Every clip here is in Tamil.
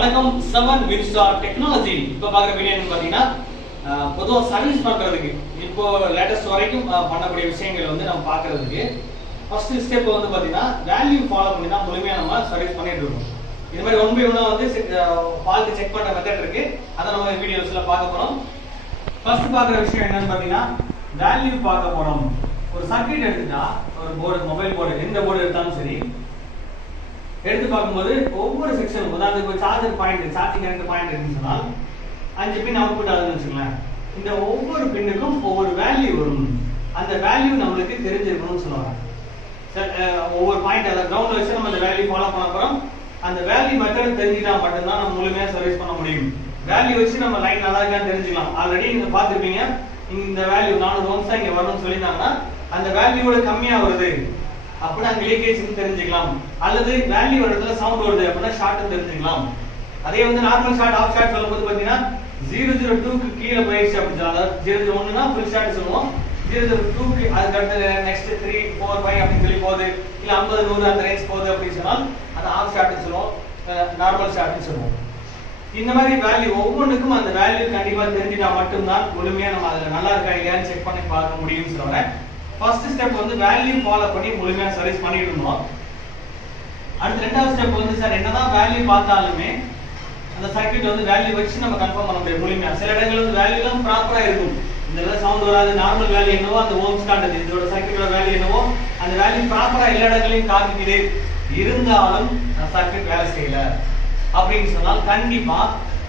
வணக்கம் 7 வின்ஸ்டார் டெக்னாலஜி. இப்போ பார்க்குற வீடியோ என்ன பார்த்தீங்கன்னா, பொதுவாக சர்வீஸ் பண்ணுறதுக்கு இப்போ லேட்டஸ்ட் வரைக்கும் பண்ணக்கூடிய விஷயங்கள் வந்து நம்ம பார்க்கறதுக்கு ஃபர்ஸ்ட் ஸ்டெப் வந்து பார்த்தீங்கன்னா வேல்யூ ஃபாலோ பண்ணி தான் முழுமையாக நம்ம சர்வீஸ் பண்ணிட்டு இருக்கோம். இது மாதிரி ஒன் பை ஒன்னாக வந்து ஃபால்ட் செக் பண்ணுற மெத்தட் இருக்கு. அதை நம்ம வீடியோஸில் பார்க்க போகிறோம். ஃபர்ஸ்ட் பார்க்குற விஷயம் என்னன்னு பார்த்தீங்கன்னா, வேல்யூ பார்க்க போகிறோம். ஒரு சர்க்யூட் எடுத்துட்டா, ஒரு போர்டு, மொபைல் போர்டு, எந்த போர்டு எடுத்தாலும் சரி, எடுத்து பார்க்கும்போது ஒவ்வொரு செக்ஷனும், உதாரணத்துக்கு charger point, charging current point இருக்குன்னு சொன்னால் 5 பின் அவுட்புட் ஆகுதுன்னு வச்சுக்கலாம். இந்த ஒவ்வொரு பின்னுக்கும் ஒவ்வொரு வேல்யூ வரும். அந்த வேல்யூ நம்மளுக்கு தெரிஞ்சிருக்கணும்னு சொல்லுவாங்க. ஒவ்வொரு பாயிண்ட், அதை கிரவுண்ட் வச்சு நம்ம அந்த வேல்யூ ஃபாலோ பண்ண போறோம். அந்த வேல்யூ மெத்தட் தெரிஞ்சுட்டா மட்டும்தான் நம்ம முழுமையா சர்வீஸ் பண்ண முடியும். வேல்யூ வச்சு நம்ம லைன் நல்லா இருக்கான்னு தெரிஞ்சுக்கலாம். ஆல்ரெடி நீங்க பார்த்துருப்பீங்க, இந்த வேல்யூ 400 ohms தான் இங்க வரணும்னு சொல்லியிருந்தாங்கன்னா அந்த வேல்யூவோட கம்மியா வருது அப்படின்னா அங்க லீக்கேஜ் தெரிஞ்சுக்கலாம். அல்லது வேல்யூ ஒரு இடத்துல சவுண்ட் வருது அப்படின்னா ஷார்ட் தெரிஞ்சுக்கலாம். அதே வந்து நார்மல் ஷார்ட், ஆஃப் ஷார்ட் சொல்லும்போது பாத்தீங்கன்னா 002க்கு கீழே போயிடுச்சு அப்படின்னு சொல்லலாம். அதாவது 001னா ஃபுல் ஷார்ட் சொல்லுவோம். 002க்கு அதுக்கு அடுத்து நெக்ஸ்ட் 3, 4, 5 அப்படின்னு சொல்லி போகுது, இல்ல 50, 100 அந்த ரேஞ்ச் போகுது அப்படின்னு சொன்னால் அது ஆஃப் ஷார்ட்னு சொல்லுவோம், நார்மல் ஷார்ட்னு சொல்லுவோம். இந்த மாதிரி வேல்யூ ஒவ்வொன்றுக்கும் அந்த வேல்யூ கண்டிப்பா தெரிஞ்சுட்டா மட்டும்தான் முழுமையா நம்ம அதுல நல்லா இருக்கா இல்லையான்னு செக் பண்ணி பார்க்க முடியும்னு சொல்றேன். ஃபர்ஸ்ட் ஸ்டெப் வந்து வேல்யூ ஃபாலோ பண்ணி முழுமையா சர்வீஸ் பண்ணிட்டு இருந்தோம். அடுத்து ரெண்டாவது ஸ்டெப் வந்து சார் என்னதான் வேல்யூ பார்த்தாலுமே அந்த சர்க்யூட் வந்து வேல்யூ வச்சு நம்ம கன்ஃபார்ம் பண்ண முடியும் முழுமையா. சில இடங்கள் வந்து வேல்யூ எல்லாம் ப்ராப்பரா இருக்கும், இந்த சவுண்ட் வராது, நார்மல் வேல்யூ என்னவோ அந்த ஓம்ஸ் காட்டுது, இதோட சர்க்யூட்டோட வேல்யூ என்னவோ அந்த வேல்யூ ப்ராப்பரா எல்லா இடங்களையும் காமிக்குது. இருந்தாலும் சர்க்யூட் வேலை செய்யல அப்படின்னு சொன்னால் கண்டிப்பா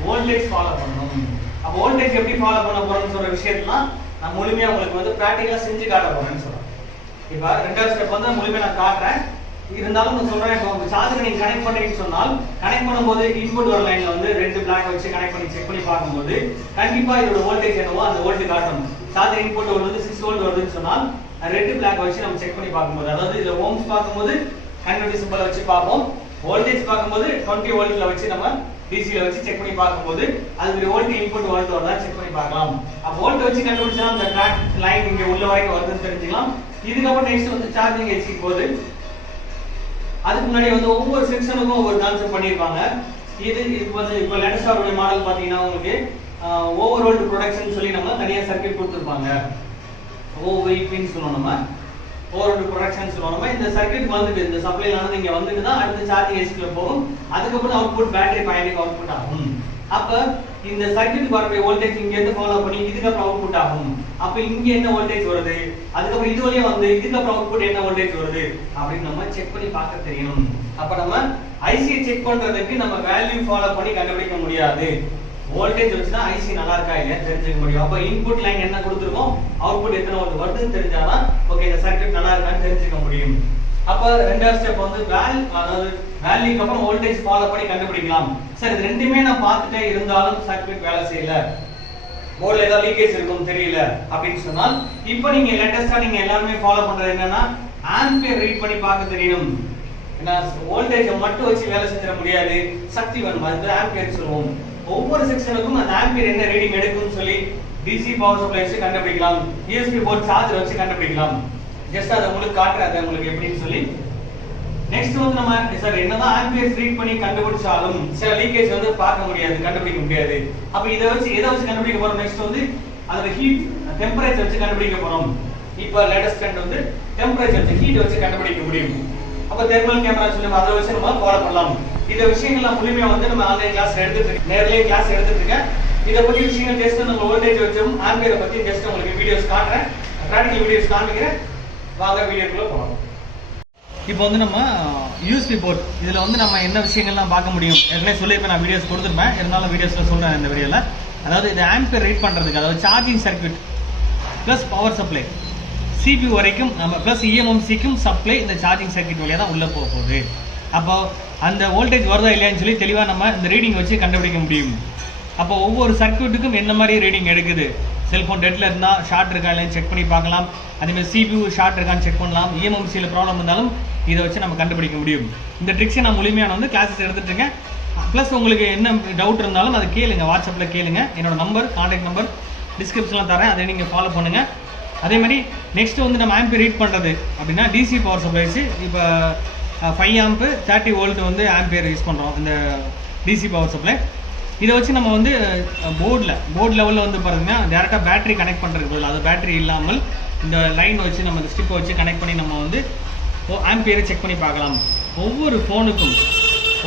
வோல்டேஜ் ஃபாலோ பண்ணணும். அப்போ வோல்டேஜ் எப்படி ஃபாலோ பண்ண போறோம்னு சொல்ற விஷயத்தெல்லாம் நான் முழுமையா உங்களுக்கு வந்து பிராக்டிகலா செஞ்சு காட்ட போறேன்னு சொல்றேன். இப்போ ரெண்டாவது ஸ்டெப் வந்து முழுமையா நான் காட்டுறேன். இருந்தாலும் நான் சொல்றேன், இப்போ உங்க சார்ஜர் நீங்க கனெக்ட் பண்றீங்கன்னு சொன்னால் கனெக்ட் பண்ணும்போது இன்புட் ஒரு லைன்ல வந்து 2 பிளாக் வச்சு கனெக்ட் பண்ணி செக் பண்ணி பார்க்கும்போது கண்டிப்பா இதோட வோல்டேஜ் என்னவோ அந்த வோல்ட் காட்டணும். சார்ஜர் இன்புட் வந்து 6 வோல்ட் வருதுன்னு சொன்னால் 2 பிளாக் வச்சு நம்ம செக் பண்ணி பார்க்கும்போது, அதாவது இதுல ஓம்ஸ் பார்க்கும்போது கன்வெர்ட்டர் சிம்பல் வச்சு பார்ப்போம், வோல்டேஜ் பார்க்கும்போது 20 வோல்ட்ல வச்சு நம்ம டிசில வச்சு செக் பண்ணி பார்க்கும்போது அதுக்கு வோல்ட் இன்புட் வோல்ட் வரதா செக் பண்ணி பார்க்கலாம். அப்ப வோல்ட் வச்சு கண்டுபிடிச்சா அந்த ட்ராக் லைன் இங்க உள்ள வரைக்கும் வருதுன்னு தெரிஞ்சுக்கலாம். இதுக்கப்புறம் நெக்ஸ்ட் வந்து சார்ஜிங் ஏசி போகுது. அதுக்கு முன்னாடி வந்து ஒவ்வொரு செக்ஷனுக்கும் ஒவ்வொரு கான்செப்ட் பண்ணிருப்பாங்க. இதுக்கு வந்து இப்போ லேட்டஸ்டா உடைய மாடல் பாத்தீங்கன்னா உங்களுக்கு ஓவர் வோல்ட் ப்ரொடக்ஷன் சொல்லி நம்ம தனியா சர்க்யூட் கொடுத்துருப்பாங்க. ஓவிபின்னு சொல்லுவோம், நம்ம ஓவர் வோல்ட் ப்ரொடக்ஷன் சொல்லுவோம். இந்த சர்க்யூட் வந்துட்டு இந்த சப்ளைல ஆனது இங்க வந்துட்டு தான் அடுத்து சார்ஜிங் ஏசிக்குள்ள போகும். அதுக்கப்புறம் அவுட்புட் பேட்டரி பாயிண்டிங் அவுட்புட் ஆகும். அப்ப இந்த சர்க்யூட் வரக்கூடிய வோல்டேஜ் இங்க இருந்து ஃபாலோ பண்ணி இதுக்கப்புறம் அவுட்புட் ஆகும். அப்ப இங்க என்ன வோல்டேஜ் வருது, அதுக்கப்புறம் இது வழியா வந்து இதுக்கப்புறம் அவுட்புட் என்ன வோல்டேஜ் வருது அப்படின்னு நம்ம செக் பண்ணி பார்க்க தெரியணும். அப்ப நம்ம ஐசி செக் பண்றதுக்கு நம்ம வேல்யூ ஃபாலோ பண்ணி கண்டுபிடிக்க முடியாது. வோல்டேஜ் வச்சு தான் ஐசி நல்லா இருக்கா இல்லையா தெரிஞ்சுக்க முடியும். அப்ப இன்புட் லைன் என்ன கொடுத்துருக்கோம், அவுட்புட் எத்தனை வோல்ட் வருதுன்னு தெரிஞ்சாதான் ஓகே இந்த சர்க்யூட் நல்லா இருக்கான்னு தெரிஞ்சுக்க முடியும். அப்ப ரெண்டாவது ஸ்டெப் வந்து அதாவது வேல்யூக்கு அப்புறம் வோல்டேஜ் ஃபாலோ பண்ணி கண்டுபிடிக்கலாம். சார் இது ரெண்டுமே நான் பார்த்துட்டே இருந்தாலும் சர்க்யூட் வேலை செய்யல, போர்ட்ல ஏதாவது லீக்கேஜ் இருக்கும் தெரியல அப்படின்னு சொன்னால் இப்போ நீங்க லேட்டஸ்டா நீங்க எல்லாருமே ஃபாலோ பண்றது என்னன்னா ஆம்பியர் ரீட் பண்ணி பார்க்க தெரியணும். ஏன்னா வோல்டேஜை மட்டும் வச்சு வேலை செஞ்சிட முடியாது, சக்தி வேணும், அது ஆம்பியர் சொல்லுவோம். ஒவ்வொரு செக்ஷனுக்கும் அந்த ஆம்பியர் என்ன ரீடிங் எடுக்கும்னு சொல்லி டிசி பவர் சப்ளை வச்சு கண்டுபிடிக்கலாம், யூஎஸ்பி போர்ட் சார்ஜர் வச்சு கண்டுபிடிக்கலாம். ஜஸ்ட் அதை உங்களுக்கு காட்டுறது உங்களுக்கு எப்படின்னு சொல்லி. நெக்ஸ்ட் வந்து நம்ம சார் என்னதான் ஆம்பியர்ஸ் ரீட் பண்ணி கண்டுபிடிச்சாலும் சில லீக்கேஜ் வந்து பார்க்க முடியாது, கண்டுபிடிக்க முடியாது. அப்ப இதை வச்சு எதை வச்சு கண்டுபிடிக்க போறோம், நெக்ஸ்ட் வந்து அதோட ஹீட் டெம்பரேச்சர் வச்சு கண்டுபிடிக்க போறோம். இப்போ லேட்டஸ்ட் ட்ரெண்ட் வந்து டெம்பரேச்சர் வச்சு ஹீட் வச்சு கண்டுபிடிக்க முடியும். அப்ப தெர்மல் கேமரா சொல்லி அதை வச்சு நம்ம ஃபாலோ பண்ணலாம். இந்த விஷயங்கள்லாம் முழுமையா வந்து நம்ம ஆன்லைன் கிளாஸ் எடுத்துட்டு இருக்கோம், நேர்லயே கிளாஸ் எடுத்துட்டு இருக்கேன். இதை பத்தி விஷயங்கள் ஜஸ்ட் நம்ம வோல்டேஜ் வச்சும் ஆம்பியரை பத்தி ஜஸ்ட் உங்களுக்கு வீடியோஸ் காட்டுறேன், பிராக்டிகல் வீடியோஸ் காமிக்கிறேன். வாங்க வீடியோக்குள்ள போகலாம். இப்போ வந்து நம்ம யூஎஸ்பி போர்ட், இதுல வந்து நம்ம என்ன விஷயங்கள்லாம் பார்க்க முடியும் ஏற்கனவே சொல்லியிருப்பேன், நான் வீடியோஸ் கொடுத்துருப்பேன், இருந்தாலும் வீடியோஸ்ல சொல்றேன் இந்த வீடியோல. அதாவது இது ஆம்பியர் ரீட் பண்றதுக்கு, அதாவது charging circuit plus power supply CPU வரைக்கும் நம்ம பிளஸ் இஎம்எம்சிக்கும் சப்ளை இந்த சார்ஜிங் சர்க்யூட் வழியா தான் உள்ள போக போகுது. அப்போ அந்த வோல்டேஜ் வருதா இல்லையான்னு சொல்லி தெளிவா நம்ம இந்த ரீடிங் வச்சு கண்டுபிடிக்க முடியும். அப்போ ஒவ்வொரு சர்க்யூட்டுக்கும் என்ன மாதிரி ரீடிங் எடுக்குது, செல்போன் டெட்ல இருந்தா ஷார்ட் இருக்கா இல்லைன்னு செக் பண்ணி பார்க்கலாம். அதே மாதிரி சிபியூ ஷார்ட் இருக்கான்னு செக் பண்ணலாம். இஎம்எம்சியில ப்ராப்ளம் இருந்தாலும் இதை வச்சு நம்ம கண்டுபிடிக்க முடியும். இந்த ட்ரிக்ஸை நான் முழுமையான வந்து கிளாஸஸ் எடுத்துட்டு இருக்கேன். பிளஸ் உங்களுக்கு என்ன டவுட் இருந்தாலும் அதை கேளுங்க, வாட்ஸ்அப்ல கேளுங்க. என்னோட நம்பர், கான்டாக்ட் நம்பர் டிஸ்கிரிப்ஷன்ல தரேன், அதை நீங்க ஃபாலோ பண்ணுங்க. அதே மாதிரி நெக்ஸ்ட் வந்து நம்ம ஆம்பியர் ரீட் பண்றது அப்படின்னா டிசி பவர் சப்ளைஸ் இப்போ 5 ஆம்ப் 30 வோல்ட் வந்து ஆம்பியர் யூஸ் பண்றோம். இந்த டிசி பவர் சப்ளை. இதை வச்சு நம்ம வந்து போர்ட் லெவலில் வந்து பார்த்தீங்கன்னா டேரெக்டாக பேட்டரி கனெக்ட் பண்ணுறதுக்கு பதில், அது பேட்டரி இல்லாமல் இந்த லைன் வச்சு நம்ம இந்த ஸ்டிப்பை வச்சு கனெக்ட் பண்ணி நம்ம வந்து ஆம்பியரை செக் பண்ணி பார்க்கலாம். ஒவ்வொரு ஃபோனுக்கும்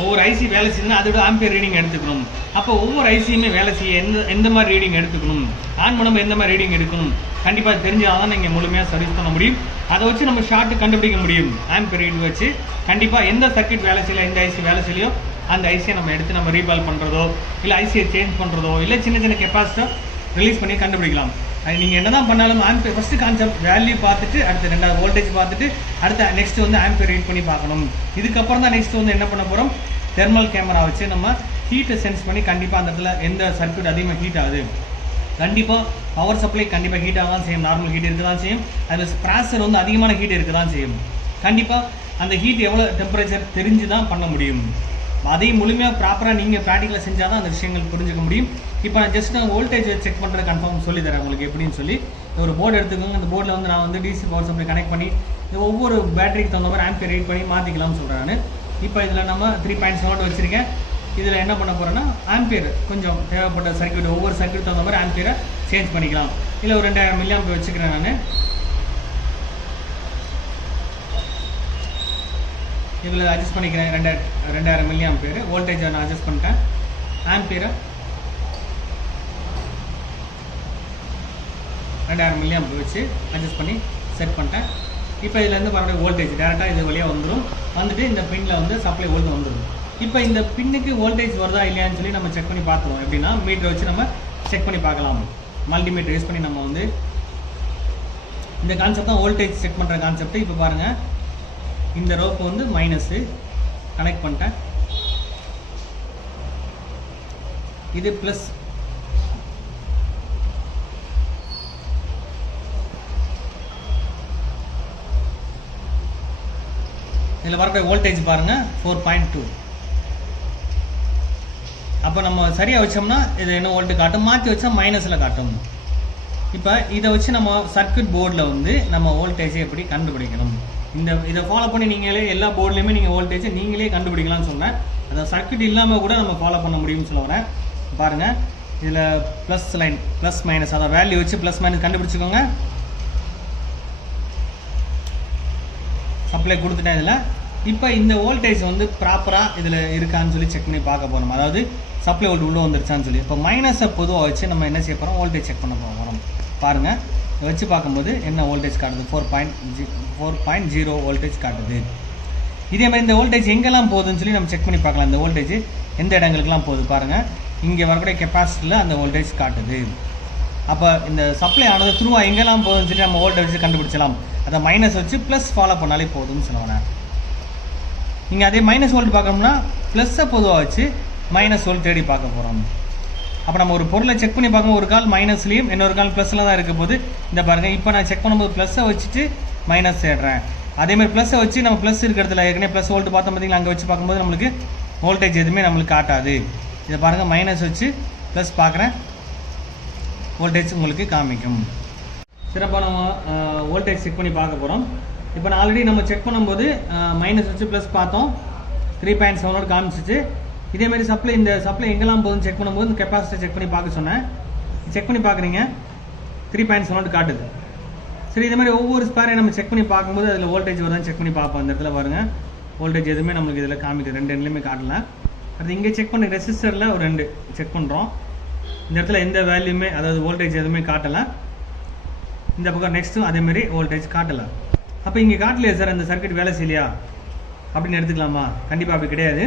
ஒவ்வொரு ஐசி வேலை செய்யுதுன்னா அதோட ஆம்பியர் ரீடிங் எடுத்துக்கணும். அப்போ ஒவ்வொரு ஐசியுமே வேலை செய்ய எந்த மாதிரி ரீடிங் எடுத்துக்கணும், ஆன் பண்ணும்போது எந்த மாதிரி ரீடிங் எடுக்கணும், கண்டிப்பாக தெரிஞ்சால் தான் நீங்கள் முழுமையாக சர்வீஸ் பண்ண முடியும். அதை வச்சு நம்ம ஷார்ட்டு கண்டுபிடிக்க முடியும். ஆம்பியர் ரீடிங் வச்சு கண்டிப்பாக எந்த சர்க்யூட் வேலை செய்யல, எந்த ஐசி வேலை செய்யலையோ அந்த ஐசியை நம்ம எடுத்து நம்ம ரீபால் பண்ணுறதோ இல்லை ஐசியை சேஞ்ச் பண்ணுறதோ இல்லை சின்ன சின்ன கெப்பாசிட்டர் ரிலீஸ் பண்ணி கண்டுபிடிக்கலாம். நீங்கள் என்ன தான் பண்ணாலும் ஆம்பியர் ஃபஸ்ட்டு கான்செப்ட் வேல்யூ பார்த்துட்டு அடுத்து ரெண்டாவது வோல்டேஜ் பார்த்துட்டு அடுத்த நெக்ஸ்ட் வந்து ஆம்பியர் ரீட் பண்ணி பார்க்கணும். இதுக்கப்புறம் தான் நெக்ஸ்ட் வந்து என்ன பண்ண போகிறோம், தெர்மல் கேமரா வச்சு நம்ம ஹீட்டை சென்ஸ் பண்ணி கண்டிப்பாக அந்த இடத்துல எந்த சர்க்யூட் அதிகமாக ஹீட் ஆகுது, கண்டிப்பாக பவர் சப்ளை கண்டிப்பாக ஹீட் ஆக தான் செய்யும், நார்மல் ஹீட் இருக்க தான் செய்யும், அதில் ப்ராசர் வந்து அதிகமான ஹீட் இருக்க தான் செய்யும். கண்டிப்பாக அந்த ஹீட் எவ்வளோ டெம்பரேச்சர் தெரிஞ்சு தான் பண்ண முடியும். அதையும் முழுமையாக ப்ராப்பராக நீங்கள் ப்ராக்டிக்கலாக செஞ்சால் தான் அந்த விஷயங்கள் புரிஞ்சுக்க முடியும். இப்போ நான் ஜஸ்ட் நான் வோல்டேஜ் செக் பண்ணுறது கன்ஃபார்ம் சொல்லி தரேன் உங்களுக்கு எப்படின்னு சொல்லி. ஒரு போர்டு எடுத்துக்கோங்க. அந்த போர்டில் வந்து நான் வந்து டிசி பவர் சப்ளை கனெக்ட் பண்ணி ஒவ்வொரு பேட்டரிக்கு தகுந்த மாதிரி ஆம்பியர் ரீட் பண்ணி மாற்றிக்கலாம்னு சொல்கிறேன் நான். இப்போ இதில் நம்ம 3.7 வச்சுருக்கேன். இதில் என்ன பண்ண போகிறேன்னா ஆம்பியர் கொஞ்சம் தேவைப்பட்ட சர்க்யூட் ஒவ்வொரு சர்க்யூட் தகுந்த மாதிரி ஆம்பியரை சேஞ்ச் பண்ணிக்கலாம். இல்லை ஒரு 2000 மில்லியாம்பர் வச்சுக்கிறேன் நான். இதில் அட்ஜஸ்ட் பண்ணிக்கிறேன் 2000 மில்லியாம்பர் வோல்டேஜை நான் அட்ஜஸ்ட் பண்ணிட்டேன். ஆம்பியரை 2000 மில்லியாம்பர் வச்சு அட்ஜஸ்ட் பண்ணி செட் பண்ணிட்டேன். இப்போ இதுலேருந்து வரக்கூடிய வோல்டேஜ் டேரெக்டாக இது வழியாக வந்துட்டு இந்த பின்னில் வந்து சப்ளை வோல்ட் வந்துடும். இப்போ இந்த பின்னுக்கு வோல்டேஜ் வருதா இல்லையான்னு சொல்லி நம்ம செக் பண்ணி பார்த்துருவோம். எப்படின்னா மீட்டரை வச்சு நம்ம செக் பண்ணி பார்க்கலாம். மல்டிமீட்டர் யூஸ் பண்ணி நம்ம வந்து இந்த கான்செப்ட் தான் வோல்டேஜ் செக் பண்ணுற கான்செப்ட். இப்போ பாருங்கள், இந்த ரோப்பு வந்து மைனஸு கனெக்ட் பண்ணிட்டேன், இது ப்ளஸ். இதில் வரக்கூடிய வோல்டேஜ் பாருங்கள் 4.2. அப்போ நம்ம சரியாக வச்சோம்னா இது என்ன வோல்ட்டு காட்டும், மாற்றி வச்சா மைனஸில் காட்டும். இப்போ இதை வச்சு நம்ம சர்க்யூட் போர்டில் வந்து நம்ம வோல்டேஜை எப்படி கண்டுபிடிக்கணும், இதை ஃபாலோ பண்ணி நீங்களே எல்லா போர்ட்லேயுமே நீங்கள் வோல்டேஜை நீங்களே கண்டுபிடிக்கலாம்னு சொன்னேன். அதை சர்க்யூட் இல்லாமல் கூட நம்ம ஃபாலோ பண்ண முடியும்னு சொல்ல வரேன். பாருங்கள், இதில் ப்ளஸ் லைன் ப்ளஸ் மைனஸ் அதை வேல்யூ வச்சு ப்ளஸ் மைனஸ் கண்டுபிடிச்சிக்கோங்க. சப்ளை கொடுத்துட்டேன் இதில். இப்போ இந்த வோல்டேஜ் வந்து ப்ராப்பராக இதில் இருக்கான்னு சொல்லி செக் பண்ணி பார்க்க போகிறோம். அதாவது சப்ளை வோல்ட் உள்ளே வந்துருச்சான்னு சொல்லி. இப்போ மைனஸை பொதுவாக வச்சு நம்ம என்ன செய்ய போகிறோம், வோல்டேஜ் செக் பண்ண போகிறோம். பாருங்கள், வச்சு பார்க்கும்போது என்ன வோல்டேஜ் காட்டுது, 4.0 வோல்டேஜ் காட்டுது. இதே மாதிரி இந்த வோல்டேஜ் எங்கெல்லாம் போகுதுன்னு சொல்லி நம்ம செக் பண்ணி பார்க்கலாம். இந்த வோல்டேஜ் எந்த இடங்களுக்குலாம் போகுது பாருங்கள். இங்கே வரக்கூடிய கெப்பாசிட்டியில் அந்த வோல்டேஜ் காட்டுது. அப்போ இந்த சப்ளை ஆனது த்ரூவாக எங்கெல்லாம் போகுதுன்னு சொல்லி நம்ம வோல்டேஜ் கண்டுபிடிச்சலாம். அதை மைனஸ் வச்சு ப்ளஸ் ஃபாலோ பண்ணாலே போதும்னு சொல்லுவாங்க. நீங்கள் அதே மைனஸ் வோல்ட் பார்க்கணும்னா ப்ளஸ்ஸை பொதுவாக வச்சு மைனஸ் வோல்ட் தேடி பார்க்க போகிறோம். அப்போ நம்ம ஒரு பொருளை செக் பண்ணி பார்க்கும்போது ஒரு கால் மைனஸ்லேயும் இன்னொரு கால் ப்ளஸில் தான் இருக்க போது. இந்த பாருங்கள், இப்போ நான் செக் பண்ணும்போது ப்ளஸ்ஸை வச்சுட்டு மைனஸ் தேடுறேன். அதேமாதிரி ப்ளஸ்ஸை வச்சு நம்ம ப்ளஸ் இருக்கிறதுல ஏற்கனவே ப்ளஸ் வோல்ட் பார்த்தோம் பார்த்தீங்களா, அங்கே வச்சு பார்க்கும்போது நம்மளுக்கு வோல்டேஜ் எதுவுமே நம்மளுக்கு காட்டாது. இதை பாருங்கள், மைனஸ் வச்சு ப்ளஸ் பார்க்குறேன், வோல்டேஜ் உங்களுக்கு காமிக்கும். சிறப்பாக நம்ம வோல்டேஜ் செக் பண்ணி பார்க்க போகிறோம். இப்போ நான் ஆல்ரெடி நம்ம செக் பண்ணும்போது மைனஸ் வச்சு ப்ளஸ் பார்த்தோம், 3.7 காமிச்சிச்சு. இதேமாதிரி இந்த சப்ளை எங்கெல்லாம் போகுதுன்னு செக் பண்ணும்போது இந்த கெப்பாசிட்டி செக் பண்ணி பார்க்க சொன்னேன். செக் பண்ணி பார்க்குறீங்க, 3.7 காட்டுது. சரி, இதே மாதிரி ஒவ்வொரு ஸ்பேரையும் நம்ம செக் பண்ணி பார்க்கும்போது அதில் வோல்டேஜ் வருதான்னு செக் பண்ணி பார்ப்போம். இந்த இடத்துல பாருங்கள், வோல்டேஜ் எதுவுமே நம்மளுக்கு இதில் காமிக்குது, 2 எண்ணிலுமே காட்டல. அது இங்கே செக் பண்ணி ரெசிஸ்டரில் ஒரு 2 செக் பண்ணுறோம். இந்த இடத்துல எந்த வேல்யூமே, அதாவது வோல்டேஜ் எதுவுமே காட்டலை. இந்த பக்கம் நெக்ஸ்ட்டும் அதேமாரி வோல்டேஜ் காட்டலை. அப்போ இங்கே காட்டலையே சார், இந்த சர்க்யூட் வேலை செய்யலையா அப்படின்னு எடுத்துக்கலாமா? கண்டிப்பாக அப்படி கிடையாது.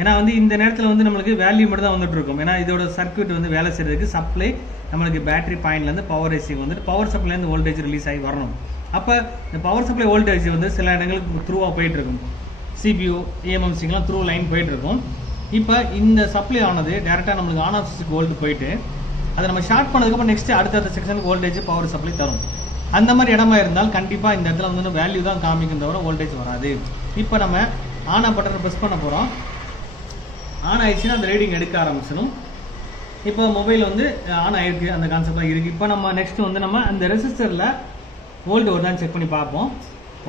ஏன்னா வந்து இந்த நேரத்தில் வந்து நம்மளுக்கு வேல்யூ மட்டும் தான் வந்துட்டு இருக்கும். ஏன்னா இதோட சர்க்யூட் வந்து வேலை செய்யறதுக்கு சப்ளை நம்மளுக்கு பேட்டரி பாயிண்ட்லேருந்து பவர் ஏசிக்கு வந்துட்டு பவர் சப்ளைலேருந்து வோல்டேஜ் ரிலீஸ் ஆகி வரணும். அப்போ இந்த பவர் சப்ளை வோல்டேஜ் வந்து சில இடங்களுக்கு த்ரூவாக போயிட்டுருக்கும். CPU EMMCக்கெலாம் த்ரூ லைன் போயிட்டுருக்கும். இப்போ இந்த சப்ளை ஆனது டேரெக்டாக நம்மளுக்கு ஆன் ஆஃப் ஸ்விட்ச் வோல்ட் போயிட்டு அதை நம்ம ஷார்ட் பண்ணதுக்கப்புறம் நெக்ஸ்ட்டு அடுத்த செக்ஷனுக்கு வோல்டேஜ் பவர் சப்ளை தரும். அந்த மாதிரி இடமா இருந்தால் கண்டிப்பாக இந்த இடத்துல வந்து வேல்யூ தான் காமிக்கும் தவிர வோல்டேஜ் வராது. இப்போ நம்ம ஆன் பட்டனை ப்ரெஸ் பண்ண போகிறோம். ஆன் ஆயிடுச்சுன்னா அந்த ரீடிங் எடுக்க ஆரம்பிச்சிடும். இப்போ மொபைல் வந்து ஆன் ஆகிருக்கு, அந்த கான்செப்டாக இருக்குது. இப்போ நம்ம நெக்ஸ்ட்டு வந்து நம்ம அந்த ரெசிஸ்டரில் வோல்ட் வருதான்னு செக் பண்ணி பார்ப்போம்.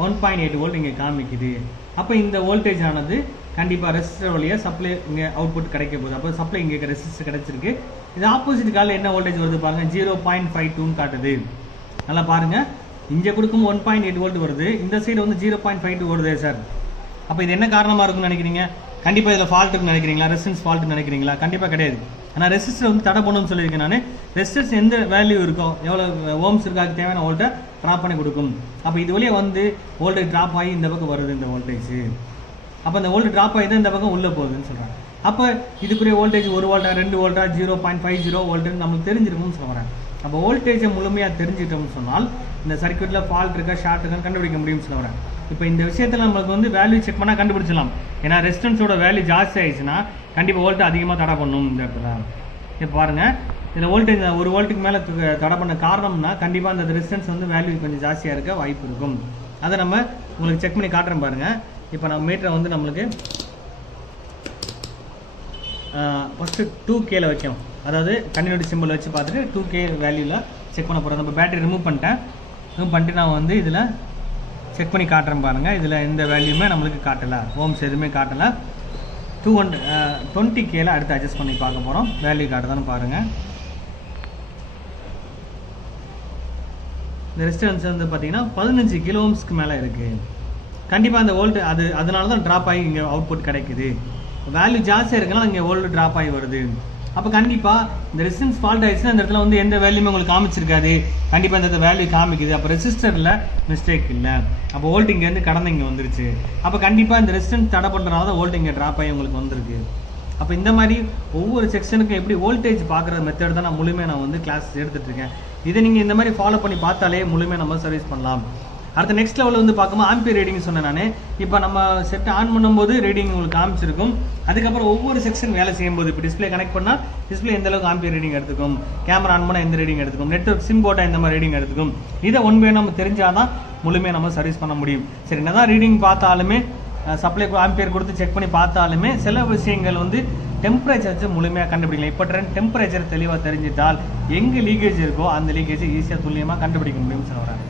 1.8 வோல்ட் இங்கே காமிக்குது. அப்போ இந்த வோல்டேஜ் ஆனது கண்டிப்பாக ரெசிஸ்டர் வழியாக சப்ளை இங்கே அவுட்புட் கிடைக்க போகுது. அப்போ சப்ளை இங்கே ரெசிஸ்டர் கிடைச்சிருக்கு. இது ஆப்போசிட் காலில் என்ன வோல்டேஜ் வருது பாருங்கள், 0.52 காட்டுது. நல்லா பாருங்கள், இங்கே கொடுக்கும் 1.8 வோல்ட் வருது, இந்த சைடு வந்து 0.52 வருது சார். அப்போ இது என்ன காரணமாக இருக்குன்னு நினைக்கிறீங்க? கண்டிப்பாக இதில் ஃபால்ட்டுன்னு நினைக்கிறீங்களா, ரெசிஸ்டன்ஸ் ஃபால்ட்டுன்னு நினைக்கிறீங்களா? கண்டிப்பாக கிடையாது. ஆனால் ரெசிஸ்டர் வந்து தடை பண்ணணும்னு சொல்லியிருக்கேன் நான். ரெசிஸ்டன்ஸ் எந்த வேல்யூ இருக்கோ, எவ்வளோ ஓம்ஸ் இருக்கோ அதுக்கு தேவையான வோல்ட்டை ட்ராப் பண்ணி கொடுக்கும். அப்போ இது வழியாக வந்து வோல்டேஜ் ட்ராப் ஆகி இந்த பக்கம் வருது இந்த வோல்டேஜ். அப்போ இந்த வோல்ட் ட்ராப் ஆகி தான் இந்த பக்கம் உள்ளே போகுதுன்னு சொல்கிறாங்க. அப்போ இதுக்குரிய வோல்டேஜ் 1 வோல்ட்டா 2 வோல்ட்டா 0.50 வோல்ட்டுன்னு நமக்கு தெரிஞ்சிருக்கும்னு சொல்கிறாங்க. அப்போ வோல்டேஜை முழுமையாக தெரிஞ்சிட்டோம்னு சொன்னால் இந்த சர்க்யூட்டில் ஃபால்ட் இருக்கா ஷார்ட் இருக்கான்னு கண்டுபிடிக்க முடியும்னு சொல்கிறேன். இப்போ இந்த விஷயத்தில் நம்மளுக்கு வந்து வேல்யூ செக் பண்ணால் கண்டுபிடிச்சலாம். ஏன்னா ரெசிஸ்டன்ஸோட வேல்யூ ஜாஸ்தி ஆயிடுச்சுன்னா கண்டிப்பாக வோல்ட்டு அதிகமாக தடை பண்ணணும். இந்த இடத்துல இப்போ பாருங்கள், இதில் வோல்டேஜ் 1 வோல்ட்டுக்கு மேலே தடை பண்ண காரணம்னா கண்டிப்பாக அந்த ரெசிஸ்டன்ஸ் வந்து வேல்யூ கொஞ்சம் ஜாஸ்தியாக இருக்க வாய்ப்பு இருக்கும். அதை நம்ம உங்களுக்கு செக் பண்ணி காட்டுறேன் பாருங்கள். இப்போ நம்ம மீட்டரை வந்து நம்மளுக்கு ஃபஸ்ட்டு 2Kல வைக்கணும். அதாவது கண்டினியூட்டி சிம்பிள் வச்சு பார்த்துட்டு 2K வேல்யூவில் செக் பண்ண போகிறோம். நம்ம பேட்டரி ரிமூவ் பண்ணிட்டு நான் வந்து இதில் செக் பண்ணி காட்டுறேன் பாருங்கள். இதில் எந்த வேல்யூமே நம்மளுக்கு காட்டலை, ஓம்ஸ் எதுவுமே காட்டலை. 20Kல அடுத்து அட்ஜஸ்ட் பண்ணி பார்க்க போகிறோம், வேல்யூ காட்டுதான்னு பாருங்கள். இந்த ரெசிஸ்டன்ஸ் வந்து பார்த்தீங்கன்னா 15 கிலோ ஓம்ஸ்க்கு மேலே இருக்குது. கண்டிப்பாக அந்த வோல்ட் அதனால தான் ட்ராப் ஆகி இங்கே அவுட்புட் கிடைக்குது. வேல்யூ ஜாஸ்தியாக இருக்குன்னா இங்கே வோல்ட் ட்ராப் ஆகி வருது. அப்போ கண்டிப்பாக இந்த ரெசிஸ்டன்ஸ் ஃபால்ட் ஆயிடுச்சுன்னா இந்த இடத்துல வந்து எந்த வேல்யூமே உங்களுக்கு காமிச்சிருக்காது. கண்டிப்பாக இந்த வேல்யூ காமிக்குது. அப்போ ரெசிஸ்டரில் மிஸ்டேக் இல்லை. அப்போ வோல்ட் இங்கேருந்து கடந்து இங்கே வந்துருச்சு. அப்போ கண்டிப்பாக இந்த ரெசிஸ்டன்ஸ் தடை பண்ணுறதுனால தான் வோல்ட் இங்கே ட்ராப் ஆகி உங்களுக்கு வந்திருக்கு. அப்போ இந்த மாதிரி ஒவ்வொரு செக்ஷனுக்கும் எப்படி வோல்டேஜ் பார்க்குற மெத்தட் தான் நான் முழுமையாக வந்து கிளாஸ் எடுத்துகிட்ருக்கேன். இதை நீங்கள் இந்த மாதிரி ஃபாலோ பண்ணி பார்த்தாலே முழுமையாக நம்ம சர்வீஸ் பண்ணலாம். அடுத்த நெக்ஸ்ட் லெவலில் வந்து பார்க்கும்போது ஆம்பியர் ரீடிங் சொன்னேன் நான். இப்போ நம்ம செட் ஆன் பண்ணும்போது ரீடிங் உங்களுக்கு காமிச்சிருக்கும். அதுக்கப்புறம் ஒவ்வொரு செக்ஷன் வேலை செய்யும்போது இப்போ டிஸ்பிளே கனெக்ட் பண்ணால் டிஸ்பிளே எந்த அளவுக்கு ஆம்பியர் ரீடிங் எடுத்துக்கும், கேமரா ஆன் பண்ணால் எந்த ரீடிங் எடுத்துக்கும், நெட்வொர்க் சிம் போட்டால் எந்த மாதிரி ரீடிங் எடுத்துக்கும், இதை ஒன் பை நம்ம தெரிஞ்சால் தான் முழுமையாக நம்ம சர்வீஸ் பண்ண முடியும். சரி, என்னதான் ரீடிங் பார்த்தாலுமே சப்ளை ஆம்பியர் கொடுத்து செக் பண்ணி பார்த்தாலுமே சில விஷயங்கள் வந்து டெம்பரேச்சர் வச்சு முழுமையாக கண்டுபிடிக்கலாம். இப்போ டெம்பரேச்சர் தெளிவாக தெரிஞ்சிட்டால் எங்கே லீக்கேஜ் இருக்கோ அந்த லீக்கேஜை ஈஸியாக துல்லியமாக கண்டுபிடிக்க முடியும்னு சொல்கிறாங்க.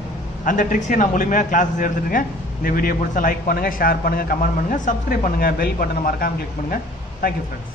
அந்த ட்ரிக்ஸை நான் முழுமையாக கிளாஸஸ் எடுத்துருக்கேன். இந்த வீடியோ பிடிச்சா லைக் பண்ணுங்கள், ஷேர் பண்ணுங்கள், கமெண்ட் பண்ணுங்கள், சப்ஸ்கிரைப் பண்ணுங்கள், பெல் பட்டனை மறக்காமல் கிளிக் பண்ணுங்கள். Thank you friends.